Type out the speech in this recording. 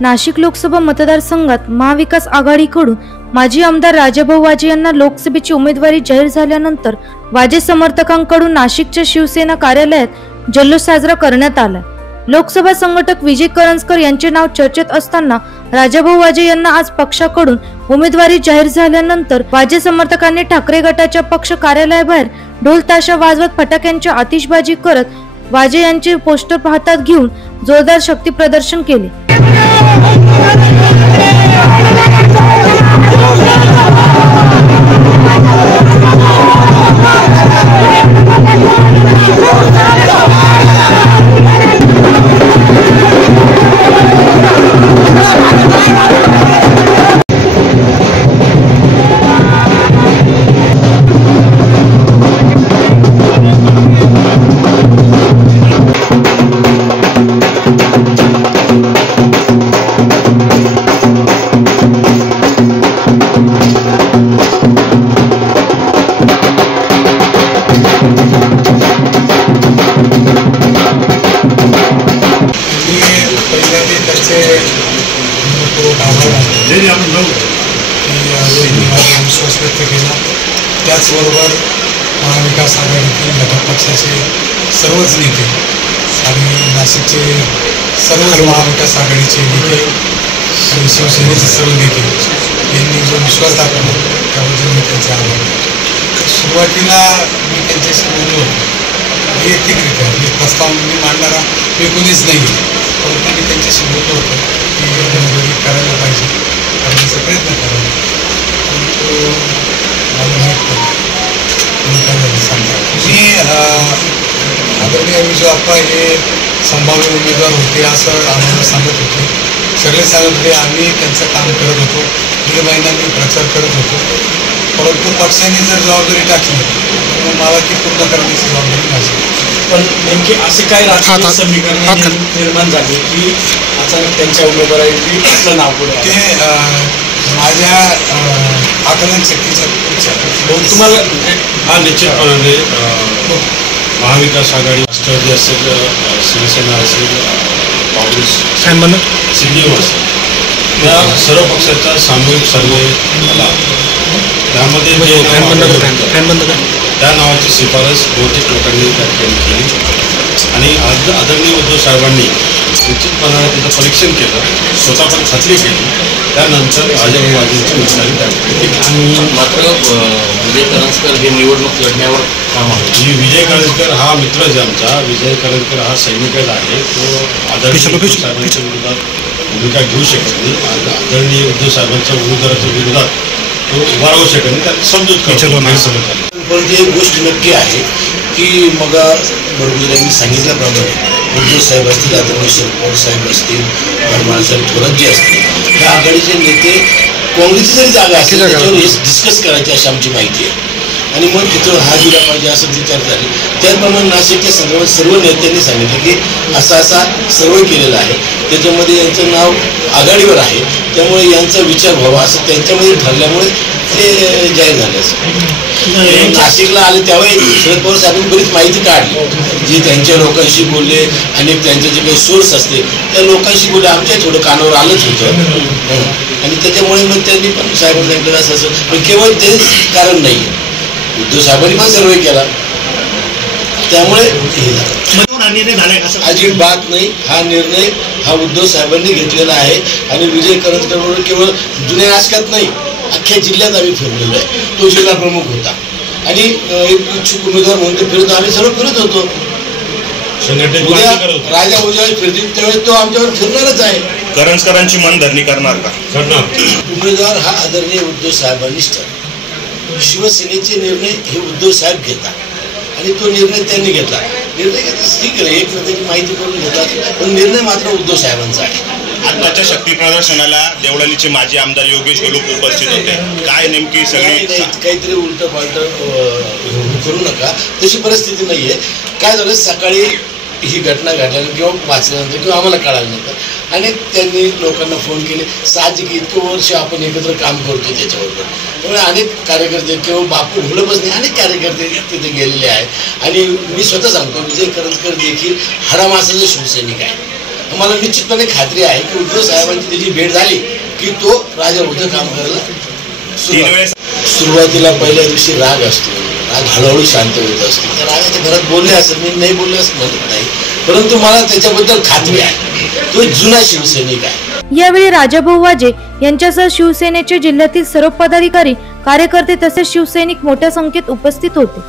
नाशिक लोकसभा मतदारसंघात महाविकास आघाडीकडून माजी आमदार राजाभाऊ वाजे यांना लोकसभेची उमेदवारी जाहीर झाल्यानंतर वाजे समर्थकांकडून नाशिकच्या शिवसेना कार्यालयात जल्लोष साजरा करण्यात आला। लोकसभा संघटक विजय करंजकर यांचे नाव चर्चेत असताना राजाभाऊ वाजे यांना आज पक्षाकडून उमेदवारी जाहीर झाल्यानंतर वाजे समर्थकांनी ठाकरे गटाच्या पक्ष कार्यालयाबाहेर ढोल ताशा वाजवत फटाक्यांची आतिषबाजी करत वाजे यांचे पोस्टर हातात घेऊन जोरदार शक्ती प्रदर्शन केले। विश्वास व्यक्त केला। त्याचबरोबर महाविकास आघाडीतील घटक पक्षाचे सर्वच नेते आणि नाशिकचे सर्व महाविकास आघाडीचे नेते आणि शिवसेनेचे सर्व नेते यांनी जो विश्वास दाखवला त्याबद्दल मी त्यांचे आभार मानतो। सुरुवातीला मी त्यांच्याशी बोललो होतो, वैयक्तिकरित्या मी प्रस्ताव मांडणारा मी कोणीच नाही, परंतु मी त्यांच्याशी बोललो होतो की करायला पाहिजे, करण्याचा प्रयत्न करावा, परंतु मला माहीत मी आदरणीय विजय अप्पा हे संभाव्य उमेदवार होते असं आम्हाला सांगत होते। सगळे सांगत होते, आम्ही त्यांचं काम करत होतो, दीड महिन्यांनी प्रचार करत होतो, परंतु पक्षाने जर जबाबदारी टाकली तर मला ती पूर्ण करण्याची जबाबदारी माझी। पण नेमकी असे काय राजकीय समीकरण निर्माण झाले की अचानक त्यांच्या उमेदवाराची आपलं नाव पुढे ते माझ्या आकलन शक्तीचा तुम्हाला हा निश्चितपणाने महाविकास आघाडी राष्ट्रवादी असेल, शिवसेना असेल, काँग्रेस CPM असेल, या सर्व पक्षाचा सामूहिक सर्वे झाला। त्यामध्ये जे त्या नावाची शिफारस बहुतेक लोकांनी त्या ठिकाणी केली आणि आज आदरणीय उद्धव साहेबांनी निश्चितपणाने तिथं परीक्षण केलं, स्वतः पण खात्री केली, त्यानंतर राजाभाऊ वाजेंची उमेदवारी त्या ठिकाणी। मात्र विजय करंजकर हे निवडणूक लढण्यावर काम आहे। विजय करंजकर हा मित्रच आमचा, विजय करंजकर हा सैनिकच आहे, तो आदरणीय उद्धव साहेबांच्या विरोधात भूमिका घेऊ शकत नाही, आदरणीय उद्धव साहेबांच्या उमेदवाराच्या विरोधात तो उभा राहू शकत नाही, त्यात समजूत करतो। पण एक गोष्ट नक्की आहे की मग बरोबर यांनी सांगितल्याप्रमाणे उद्धव साहेब असतील, आदरणीय शरद पवार साहेब असतील, बाळासाहेब थोरात जे असतील, ह्या आघाडीचे नेते काँग्रेसची जरी जागा असेल त्याच्यावर हे डिस्कस करायची अशी आमची माहिती आहे आणि मग तिथं हा दिला पाहिजे असं विचार झाले। त्याचप्रमाणे नाशिकच्या संदर्भात सर्व नेत्यांनी सांगितलं की असा सर्वे केलेला आहे, त्याच्यामध्ये यांचं नाव आघाडीवर आहे, त्यामुळे यांचा विचार व्हावा असं त्यांच्यामध्ये ठरल्यामुळे ते जाहीर झाले असं। नाशिकला आले त्यावेळी शरद पवार साहेबांनी बरीच माहिती काढली, जी त्यांच्या लोकांशी बोलले आणि त्यांचे जे काही सोर्स असते त्या लोकांशी बोलले, आमच्या थोडं कानावर आलंच होतं आणि त्याच्यामुळे मग त्यांनी पण साहेबांना सांगितलं असं पण केवळ तेच कारण नाही, उद्धव साहेबांनी पण सर्वे केला त्यामुळे हे झालं। अजिबात नाही, हा निर्णय हा उद्धव साहेबांनी घेतलेला आहे आणि विजय करंजकर बरोबर केवळ जुन्या नाशकात नाही अख्ख्या जिल्ह्यात आम्ही फिरलेलो आहे। तो जिल्हा प्रमुख होता आणि एक इच्छुक उमेदवार म्हणून फिरत आम्ही सर्व फिरत होतो। उद्या राजा उद्या फिरतील त्यावेळेस तो आमच्यावर फिरणारच आहे। करंजकरांची मनधरणी करणार का? करणार। उमेदवार हा आदरणीय उद्धव साहेबांनीच ठरला, शिवसेनेचे निर्णय हे उद्धव साहेब घेतात आणि तो निर्णय त्यांनी घेतला। निर्णय घेतात ठीक आहे, एक त्याची माहिती करून घेतात, पण निर्णय मात्र उद्धव साहेबांचा आहे। आताच्या शक्ती प्रदर्शनाला देवळालीचे माजी आमदार योगेश गोलुप उपस्थित होते, काय नेमकी सगळी काहीतरी उलट पालट करू नका, तशी परिस्थिती नाहीये। काय झालं, सकाळी ही घटना घडल्यानंतर किंवा वाचल्यानंतर किंवा आम्हाला कळाल्यानंतर अनेक त्यांनी लोकांना फोन केले, साहजिक इतकं वर्ष आपण एकत्र काम करतो त्याच्याबरोबर, त्यामुळे अनेक कार्यकर्ते किंवा बापू भुलपच नाही अनेक कार्यकर्ते तिथे गेलेले आहेत आणि मी स्वतः सांगतो विजय करंजकर देखील हाडामासाचा शिवसैनिक आहे मला निश्चितपणे खात्री आहे की उद्धव साहेबांची त्याची भेट झाली की तो राजाभाऊचं काम करायला सुरुवातीला पहिल्या दिवशी राग असतो, राग हळूहळू शांत होत असतो. त्या रागाच्या घरात बोलले असेल, मी नाही बोलले असं म्हणत नाही, परंतु मला त्याच्याबद्दल खात्री आहे तो जुना शिवसैनिक आहे. यावेळी राजाभाऊ वाजे यांच्यासह शिवसेनेचे जिल्ह्यातील सर्व पदाधिकारी, कार्यकर्ते तसेच शिवसैनिक मोठ्या संख्येत उपस्थित होते.